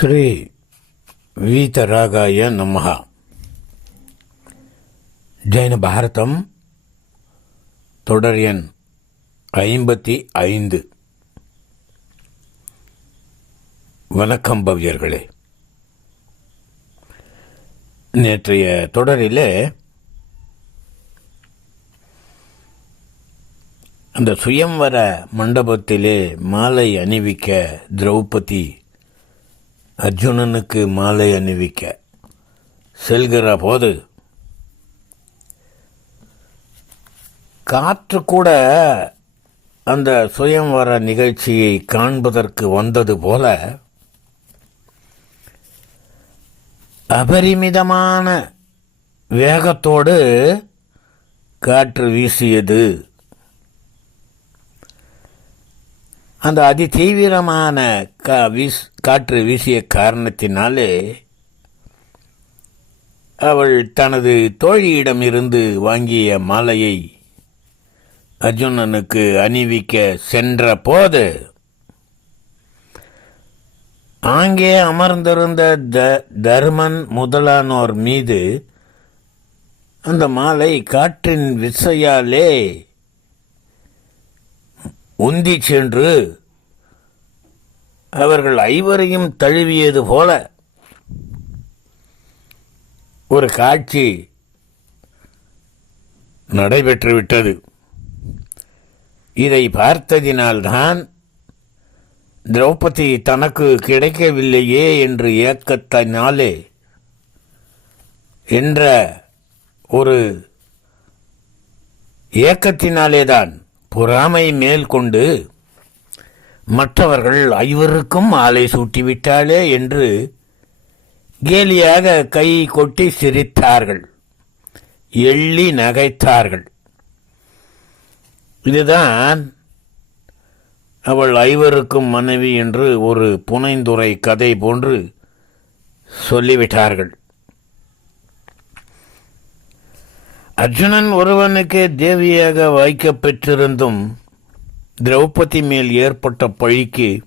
ஸ்ரீ வீதராகாய நமஹா. ஜெயின பாரதம் தொடர் எண் ஐம்பத்தி ஐந்து. வணக்கம் பவ்யர்களே. நேற்றைய தொடரிலே அந்த சுயம்வர மண்டபத்திலே மாலை அணிவிக்க திரௌபதி அர்ஜுனனுக்கு மாலை அணிவிக்க. செல்கிற போது காற்று கூட அந்த சுயம்வர நிகழ்ச்சியை காண்பதற்கு வந்தது போல அபரிமிதமான வேகத்தோடு காற்று வீசியது. அந்த அதி தீவிரமான கா வீஸ் காற்று வீசிய காரணத்தினாலே அவள் தனது தோழியிடமிருந்து வாங்கிய மாலையை அர்ஜுனனுக்கு அணிவிக்க சென்ற போது ஆங்கே அமர்ந்திருந்த த தர்மன் முதலானோர் மீது அந்த மாலை காற்றின் விசையாலே உந்தி சென்று அவர்கள் ஐவரையும் தழுவியது போல ஒரு காட்சி நடைபெற்றுவிட்டது இதை பார்த்ததினால்தான் திரௌபதி தனக்கு கிடைக்கவில்லையே என்று ஏக்கத்தினாலே என்ற ஒரு ஏக்கத்தினாலேதான் பொறாமை மேல் கொண்டு மற்றவர்கள் ஐவருக்கும் ஆலை சூட்டிவிட்டாளே என்று கேலியாக கை கொட்டி சிரித்தார்கள். எள்ளி நகைத்தார்கள். இதுதான் அவள் ஐவருக்கும் மனைவி என்று ஒரு புனைந்துரை கதை போன்று சொல்லிவிட்டார்கள். அர்ஜுனன் ஒருவனுக்கு தேவியாக வைக்கப் பெற்றிருந்தும் திரௌபதி மேல் ஏற்பட்ட பழிக்கு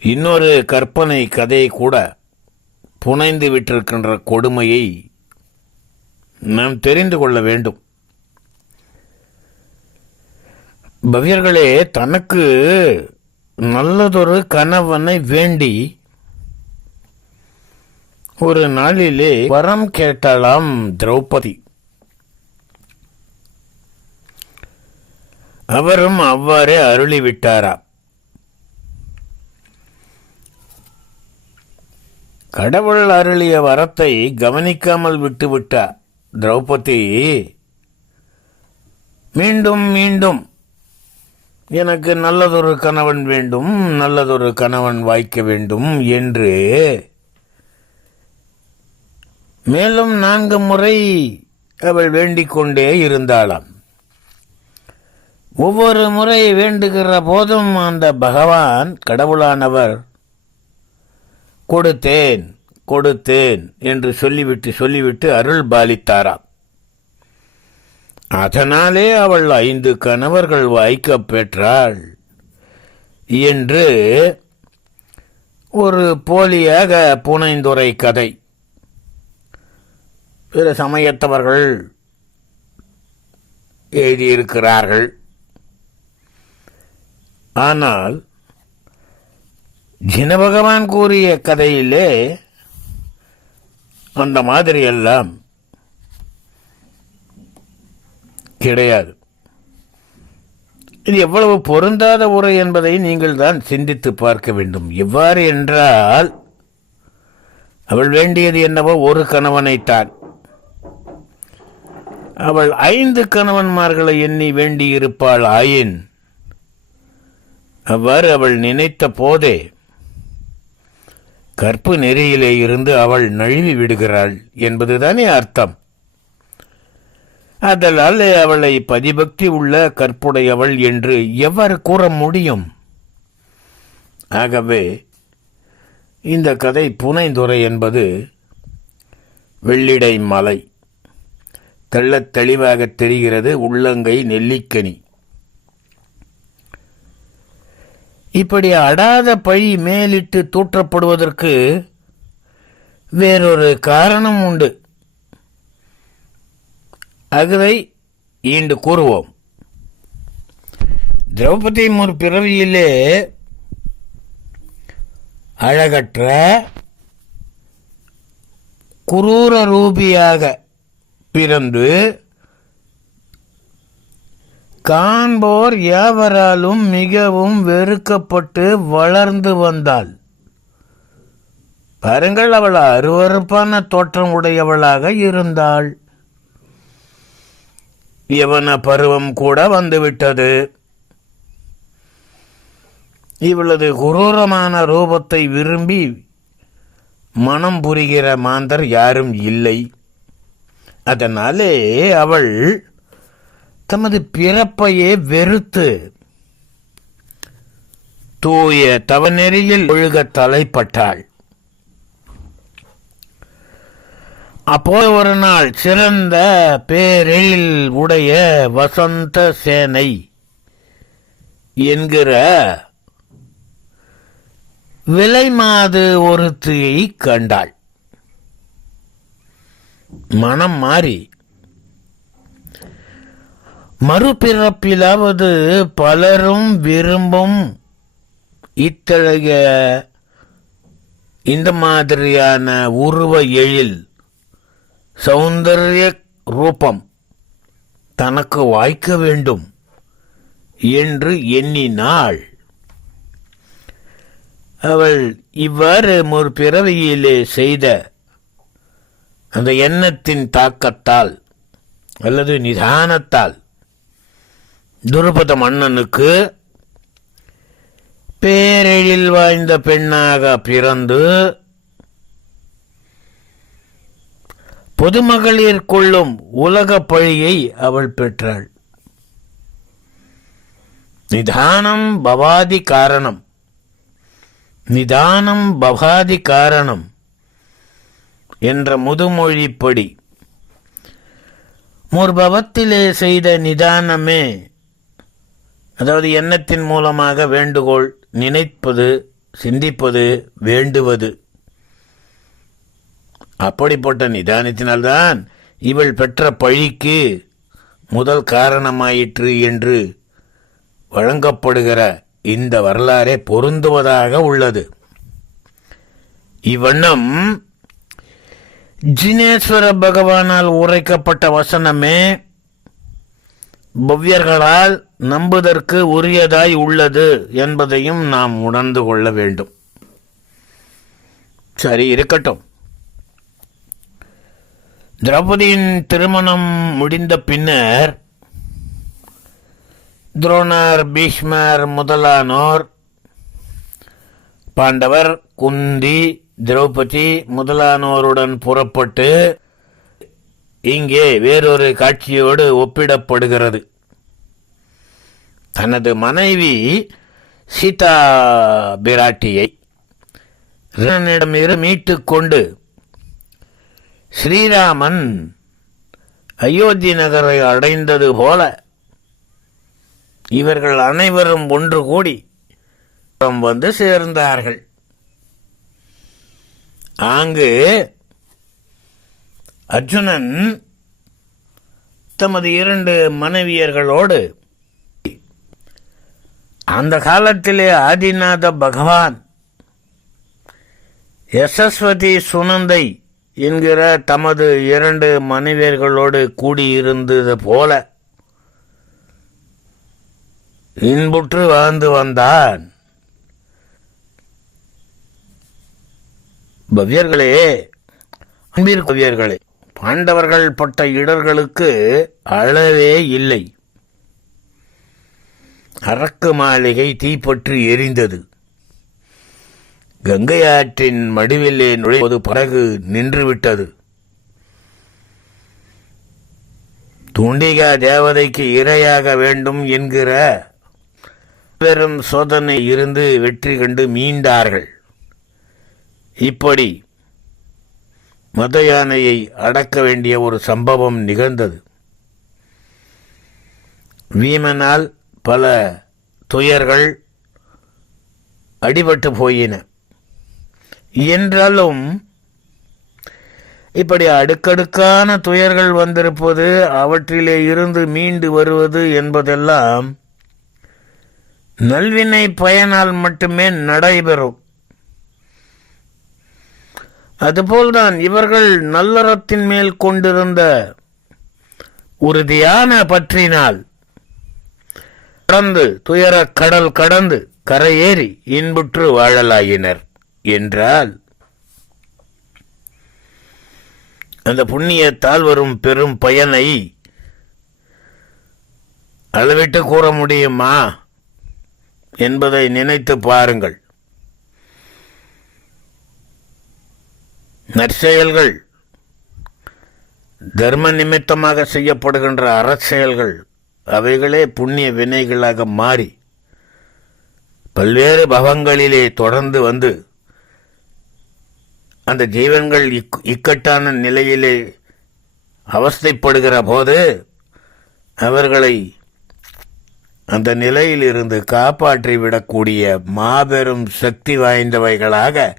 இன்னொரு கற்பனை கதையை கூட புனைந்து விட்டிருக்கின்ற கொடுமையை நாம் தெரிந்து கொள்ள வேண்டும். பவியர்களே தனக்கு நல்லதொரு கணவனை வேண்டி ஒரு நாளிலே வரம் கேட்டலாம் திரௌபதி. அவரும் அவ்வாறே அருளிவிட்டாரா? கடவுள் அருளிய வரத்தை கவனிக்காமல் விட்டுவிட்டார் திரௌபதி மீண்டும் மீண்டும். எனக்கு நல்லதொரு கணவன் வேண்டும் நல்லதொரு கணவன் வாய்க்க வேண்டும் என்று. மேலும் நான்கு முறை அவள் வேண்டிக் கொண்டே இருந்தாளாம். ஒவ்வொரு முறை வேண்டுகிற போதும் அந்த பகவான் கடவுளானவர் கொடுத்தேன் கொடுத்தேன் என்று சொல்லிவிட்டு சொல்லிவிட்டு அருள் பாலித்தாராம். அதனாலே அவள் ஐந்து கணவர்கள் வாய்க்க பெற்றாள் என்று ஒரு போலியாக புனைந்துரை கதை. பிற சமயத்தவர்கள் எழுதியிருக்கிறார்கள். ஆனால் ஜின பகவான் கூறிய கதையிலே அந்த மாதிரி எல்லாம் கிடையாது. இது எவ்வளவு பொருந்தாத உரை என்பதை நீங்கள் தான் சிந்தித்து பார்க்க வேண்டும். எவ்வாறு என்றால் அவள் வேண்டியது என்னவோ ஒரு கணவனைத்தான். அவள் ஐந்து கணவன்மார்களை எண்ணி வேண்டியிருப்பாள் ஆயின். அவ்வாறு அவள் நினைத்த போதே கற்பு நெறியிலே இருந்து அவள் நழுவி விடுகிறாள் என்பதுதானே அர்த்தம். அதனால் அவளை பதிபக்தி உள்ள கற்புடையவள் என்று எவ்வாறு கூற முடியும்? ஆகவே இந்த கதை புனைந்துரை என்பது வெள்ளிடை மலை தெள்ளத் தெளிவாக தெரிகிறது உள்ளங்கை நெல்லிக்கனி. இப்படி அடாத பழி மேலிட்டு தூற்றப்படுவதற்கு வேறொரு காரணம் உண்டு. அதை ஈண்டு கூறுவோம். திரௌபதி ஒரு பிறவியிலே அழகற்ற குரூர ரூபியாக பிறந்து காண்போர் யாவராலும் மிகவும் வெறுக்கப்பட்டு வளர்ந்து வந்தாள். பாருங்கள் அவள் அருவருப்பான தோற்றம் உடையவளாக இருந்தாள். யவன பருவம் கூட வந்துவிட்டது. இவளது குரூரமான ரூபத்தை விரும்பி மனம் புரிகிற மாந்தர் யாரும் இல்லை. அதனாலே அவள் தமது பிறப்பையே வெறுத்து தூய தவநெறியில் ஒழுக தலைப்பட்டாள். அப்போது ஒரு நாள் சிறந்த பேரில் உடைய வசந்த சேனை என்கிற விலை மாது ஒருத்தியை கண்டாள். மனம் மாறி மறுபிறப்பிலாவது பலரும் விரும்பும் இத்தகைய இந்த மாதிரியான உருவ எழில் சௌந்தர்ய ரூபம் தனக்கு வாய்க்க வேண்டும் என்று எண்ணினாள். அவள் இவ்வாறு ஒரு பிறவியிலே செய்த அந்த எண்ணத்தின் தாக்கத்தால் அல்லது நிதானத்தால் துருபத மன்னனுக்கு பேரெழில் வாய்ந்த பெண்ணாக பிறந்து பொதுமகளிர் கொள்ளும் உலக பழியை அவள் பெற்றாள். நிதானம் பவாதி காரணம். நிதானம் பவாதி காரணம் என்ற முதுமொழிப்படி. முற்பவத்திலே செய்த நிதானமே அதாவது எண்ணத்தின் மூலமாக வேண்டுகோள் நினைப்பது சிந்திப்பது வேண்டுவது. அப்படிப்பட்ட நிதானத்தினால்தான் இவள் பெற்ற பழிக்கு முதல் காரணமாயிற்று என்று வழங்கப்படுகிற இந்த வரலாறே பொருந்துவதாக உள்ளது. இவ்வண்ணம் ஜினேஸ்வர பகவானால் உரைக்கப்பட்ட வசனமே பவ்யர்களால் நம்புதற்கு உரியதாய் உள்ளது என்பதையும் நாம் உணர்ந்து கொள்ள வேண்டும். சரி இருக்கட்டும். திரௌபதியின் திருமணம் முடிந்த பின்னர் துரோணர் பீஷ்மர் முதலானோர் பாண்டவர் குந்தி திரௌபதி முதலானோருடன் புறப்பட்டு இங்கே வேறொரு காட்சியோடு ஒப்பிடப்படுகிறது. தனது மனைவி சீதா பிராட்டியை ரிடமிருந்து மீட்டு கொண்டு ஸ்ரீராமன் அயோத்தி நகரை அடைந்தது போல இவர்கள் அனைவரும் ஒன்று கூடி வந்து சேர்ந்தார்கள். ஆங்கு அர்ஜுனன் தமது இரண்டு மனைவியர்களோடு அந்த காலத்திலே ஆதிநாத பகவான் யசஸ்வதி சுனந்தை என்கிற தமது இரண்டு மனைவியர்களோடு கூடியிருந்தது போல இன்புற்று வாழ்ந்து வந்தான். பவ்யர்களே கவியர்களே பாண்டவர்கள் பட்ட இடர்களுக்கு அளவே இல்லை. அரக்கு மாளிகை தீப்பற்றி எரிந்தது. கங்கை ஆற்றின் மடிவிலே நுழைவது படகு நின்றுவிட்டது. துண்டிகா தேவதைக்கு இரையாக வேண்டும் என்கிற பெரும் சோதனை இருந்து வெற்றி கண்டு மீண்டார்கள். இப்படி மத யானையை அடக்க வேண்டிய ஒரு சம்பவம் நிகழ்ந்தது. வீமனால் பல துயர்கள் அடிபட்டு போயின. என்றாலும் இப்படி அடுக்கடுக்கான துயர்கள் வந்திருப்பது அவற்றிலே இருந்து மீண்டு வருவது என்பதெல்லாம் நல்வினை பயனால் மட்டுமே நடைபெறும். அதுபோல்தான் இவர்கள் நல்லறத்தின் மேல் கொண்டிருந்த உறுதியான பற்றினால். கடந்து துயர கடல் கடந்து கரையேறி இன்புற்று வாழலாயினர் என்றால். அந்த புண்ணியத்தால் வரும் பெரும் பயனை அளவிட்டு கூற முடியுமா? என்பதை நினைத்து பாருங்கள். நற்செயல்கள். தர்ம நிமித்தமாக செய்யப்படுகின்ற அறச்செயல்கள் அவைகளே புண்ணிய வினைகளாக மாறி பல்வேறு பவங்களிலே தொடர்ந்து வந்து அந்த ஜீவன்கள் இக் இக்கட்டான நிலையிலே அவஸ்தைப்படுகிற போது அவர்களை அந்த நிலையிலிருந்து காப்பாற்றி விடக்கூடிய மாபெரும் சக்தி வாய்ந்தவைகளாக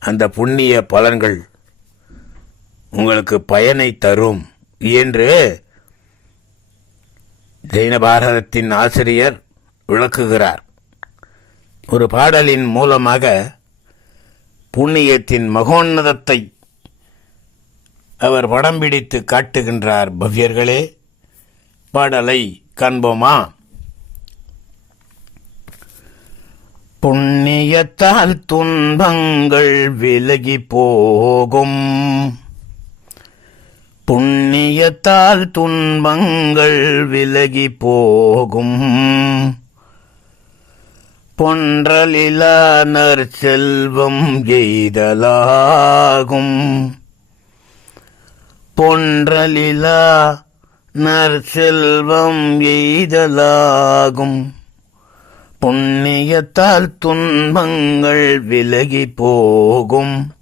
அந்த புண்ணிய பலன்கள் உங்களுக்கு பயனை தரும் என்று ஜெயின பாரதத்தின் ஆசிரியர் விளக்குகிறார். ஒரு பாடலின் மூலமாக புண்ணியத்தின் மகோன்னதத்தை அவர் படம் பிடித்து காட்டுகின்றார். பவ்யர்களே பாடலை காண்போமா? புண்ணியத்தால் துன்பங்கள் விலகி போகும். புண்ணியத்தால் துன்பங்கள் விலகி போகும். பொன்றலிலானர் செல்வம் எய்தலாகும். பொன்றலிலா நற்செல்வம் எய்தலாகும். புண்ணியத்தால் துன்பங்கள் விலகி போகும்.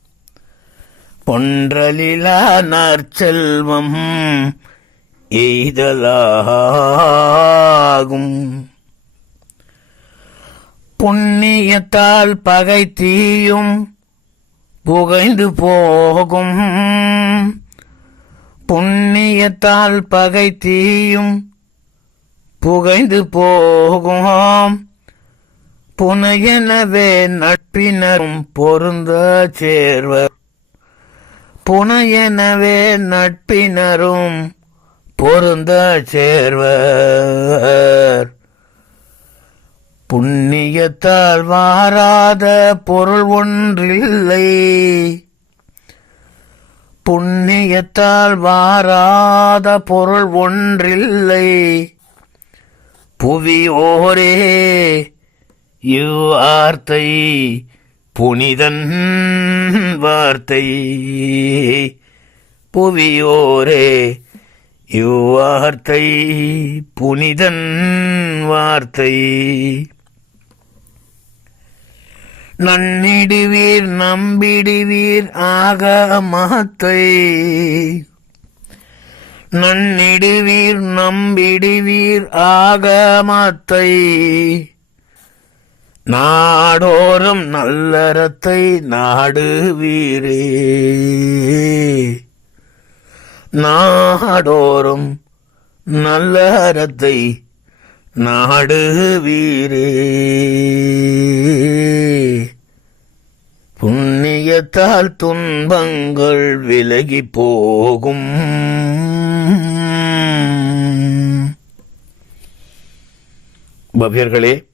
பொன்றலிலா நற்செல்வம் எய்தலாகும். புண்ணியத்தால் பகை தீயும் புகைந்து போகும். புண்ணியத்தால் பகை தீயும் புகைந்து போகும். புனையனவே நட்பினரும் பொருந்த சேர்வர். புனையனவே நட்பினரும் பொருந்த சேர்வர். புண்ணியத்தால் வாராத பொருள் ஒன்றில்லை. புண்ணியத்தால் வாராத பொருள் ஒன்றில்லை. புவி ஓரே இவ்வார்த்தை புனிதன் வார்த்தை. புவியோரே இவ்வார்த்தை புனிதன் வார்த்தை. நன்னிடுவீர் நம்பிடுவீர் ஆக மகத்தை. நன்னிடுவீர் நம்பிடுவீர் ஆக ஆகமத்தை நாடோறும் நல்லறத்தை நாடுவீரே. நாடோறும் நல்லறத்தை நாடுவீரே. புண்ணியத்தால் துன்பங்கள் விலகி போகும். பவ்யர்களே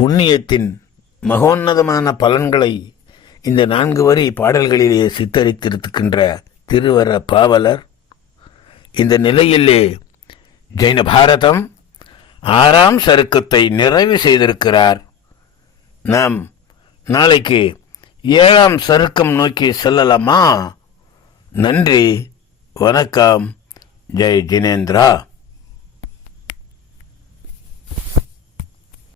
புண்ணியத்தின் மகோன்னதமான பலன்களை இந்த நான்கு வரி பாடல்களிலே சித்தரித்திருக்கின்ற திருவர பாவலர் இந்த நிலையிலே ஜெயின பாரதம் ஆறாம் சருக்கத்தை நிறைவு செய்திருக்கிறார். நாம் நாளைக்கு ஏழாம் சருக்கம் நோக்கி செல்லலாமா? நன்றி வணக்கம் ஜெய் ஜினேந்திரா.